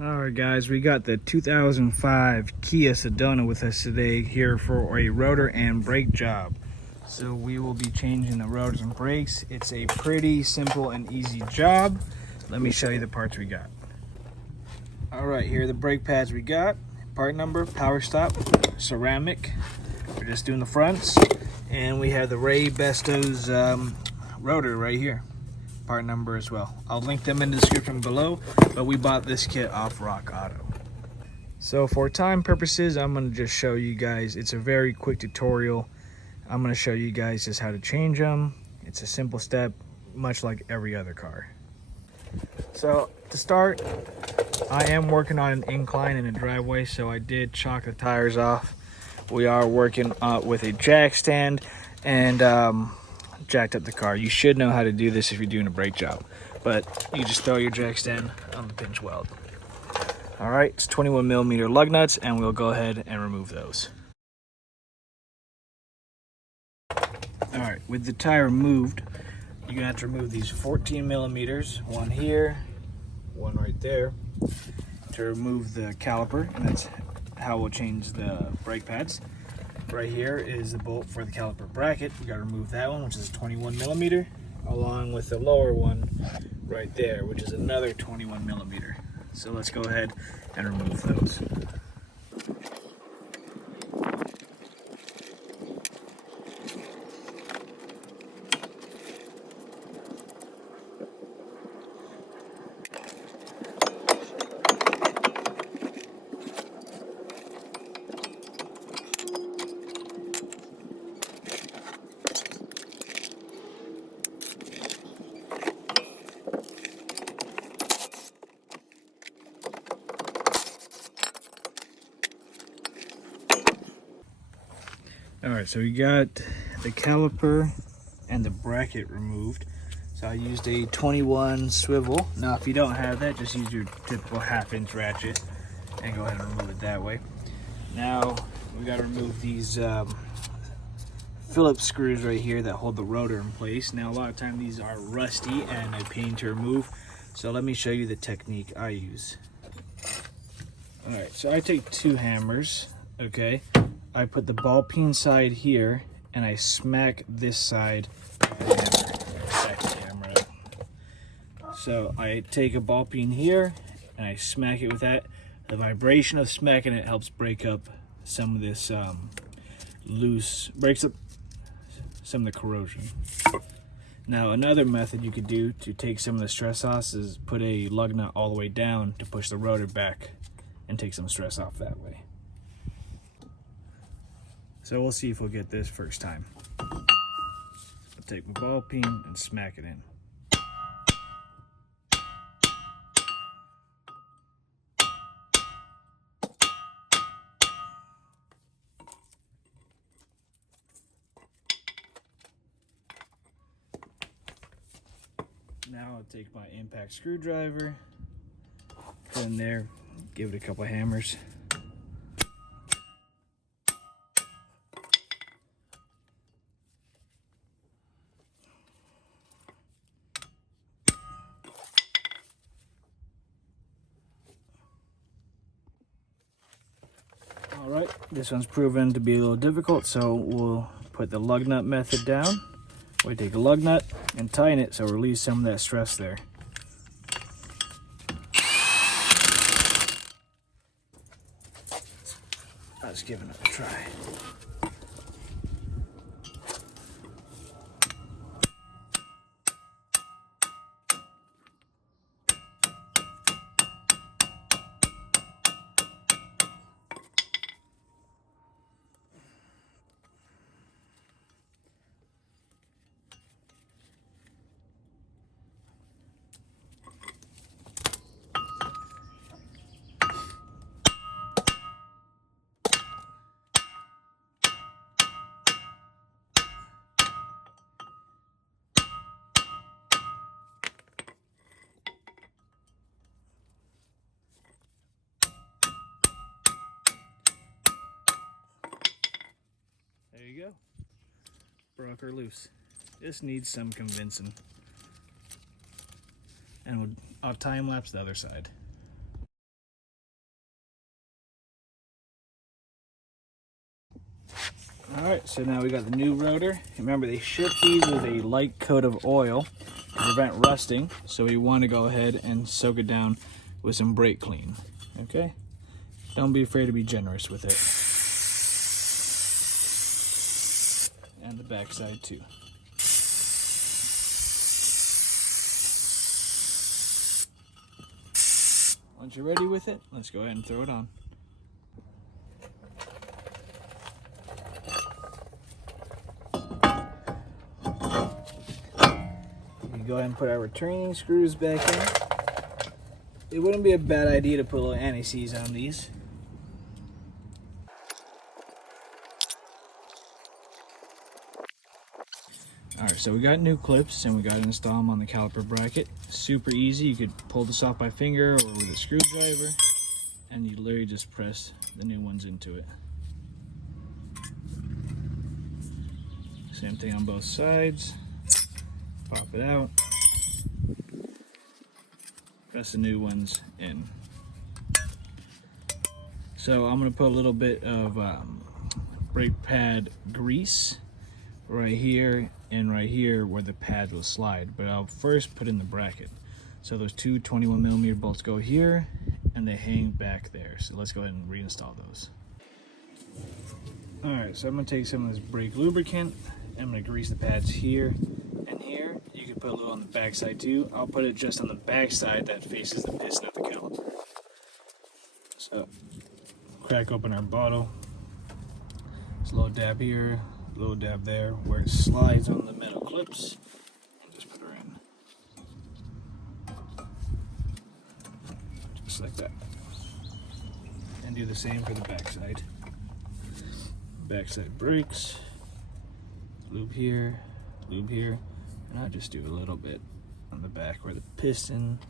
Alright guys, we got the 2005 Kia Sedona with us today here for a rotor and brake job. So we will be changing the rotors and brakes. It's a pretty simple and easy job. Let me show you the parts we got. Alright, here are the brake pads we got. Part number, power stop, ceramic. We're just doing the fronts. And we have the Ray Besto's rotor right here. Part number as well. I'll link them in the description below, but we bought this kit off Rock Auto. So for time purposes, I'm going to just show you guys, it's a very quick tutorial. I'm going to show you guys just how to change them. It's a simple step, much like every other car. So to start, I am working on an incline in a driveway, so I did chalk the tires off. We are working with a jack stand and jacked up the car. You should know how to do this if you're doing a brake job, but you just throw your jack stand on the pinch weld. All right, it's 21mm lug nuts, and we'll go ahead and remove those. All right, with the tire removed, you're gonna have to remove these 14mm, one here, one right there, to remove the caliper, and that's how we'll change the brake pads. Right here is the bolt for the caliper bracket. We got to remove that one, which is 21mm, along with the lower one right there, which is another 21mm. So let's go ahead and remove those. All right, so we got the caliper and the bracket removed. So I used a 21 swivel. Now, if you don't have that, just use your typical 1/2" ratchet and go ahead and remove it that way. Now, we got to remove these Phillips screws right here that hold the rotor in place. Now, a lot of times these are rusty and a pain to remove. So let me show you the technique I use. All right, so I take 2 hammers, okay? I put the ball peen side here, and I smack this side with the hammer. So I take a ball peen here, and I smack it with that. The vibration of smacking it helps break up some of this breaks up some of the corrosion. Now another method you could do to take some of the stress off is put a lug nut all the way down to push the rotor back and take some stress off that way. So we'll see if we'll get this first time. I'll take my ball peen and smack it in. Now I'll take my impact screwdriver, put in there, give it a couple of hammers. All right, this one's proven to be a little difficult, so we'll put the lug nut method down. We take a lug nut and tighten it so release some of that stress there. Let's give it a try. There you go. Broke her loose. This needs some convincing. And I'll time lapse the other side. Alright, so now we got the new rotor. Remember, they ship these with a light coat of oil to prevent rusting, so we want to go ahead and soak it down with some brake clean. Okay? Don't be afraid to be generous with it. And the backside too. Once you're ready with it, let's go ahead and throw it on. Go ahead and put our returning screws back in. It wouldn't be a bad idea to put a little anti-seize on these. Alright, so we got new clips and we got to install them on the caliper bracket. Super easy. You could pull this off by finger or with a screwdriver, and you literally just press the new ones into it. Same thing on both sides. Pop it out. Press the new ones in. So I'm going to put a little bit of brake pad grease right here and right here where the pad will slide. But I'll first put in the bracket. So those two 21mm bolts go here and they hang back there. So let's go ahead and reinstall those. Alright, so I'm going to take some of this brake lubricant. I'm going to grease the pads here and here. You can put a little on the back side too. I'll put it just on the back side that faces the piston of the caliper. So, crack open our bottle. Just a little dab here, a little dab there where it slides on the metal clips. And just put her in. Just like that. And do the same for the back side. Backside brakes. Lube here, and I'll just do a little bit on the back where the piston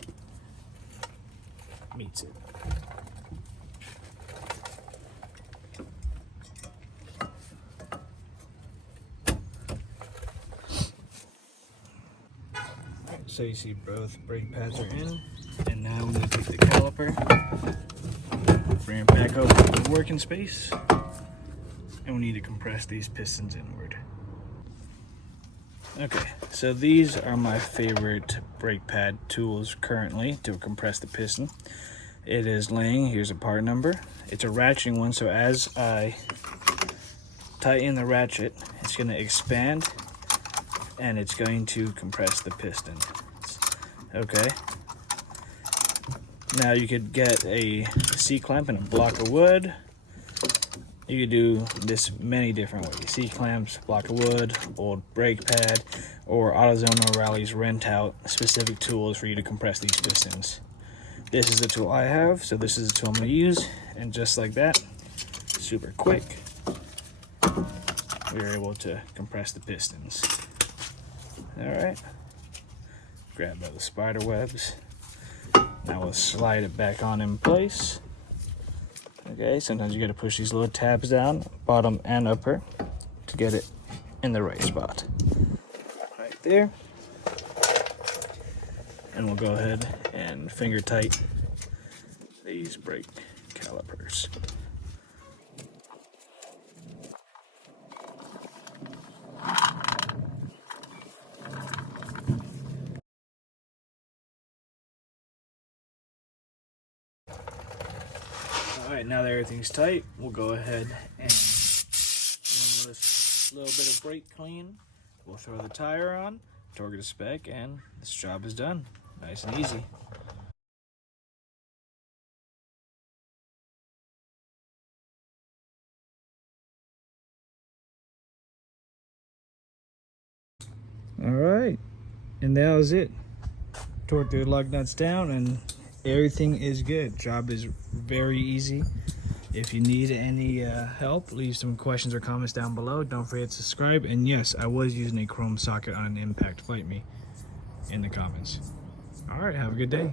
meets it. Alright, so you see both brake pads are in, and now I'm going to take the caliper, bring it back over to the working space, and we need to compress these pistons inward. Okay, so these are my favorite brake pad tools currently to compress the piston. It is laying, here's a part number. It's a ratcheting one, so as I tighten the ratchet, it's going to expand and it's going to compress the piston. Okay. Now you could get a C-clamp and a block of wood. You could do this many different ways. C-clamps, block of wood, old brake pad, or AutoZone or Rally's rent out specific tools for you to compress these pistons. This is the tool I have, so this is the tool I'm going to use. And just like that, super quick, we were able to compress the pistons. Alright, grab all the spider webs. Now we'll slide it back on in place. Okay, sometimes you got to push these little tabs down, bottom and upper, to get it in the right spot. Right there. And we'll go ahead and finger tight these brake calipers. Alright, now that everything's tight, we'll go ahead and with this little bit of brake clean, we'll throw the tire on, torque it to spec, and this job is done. Nice and easy. Alright, and that was it. Torque the lug nuts down and everything is good. Job is very easy. If you need any help, leave some questions or comments down below. Don't forget to subscribe. And yes, I was using a chrome socket on an impact. Fight me in the comments. All right, have a good day.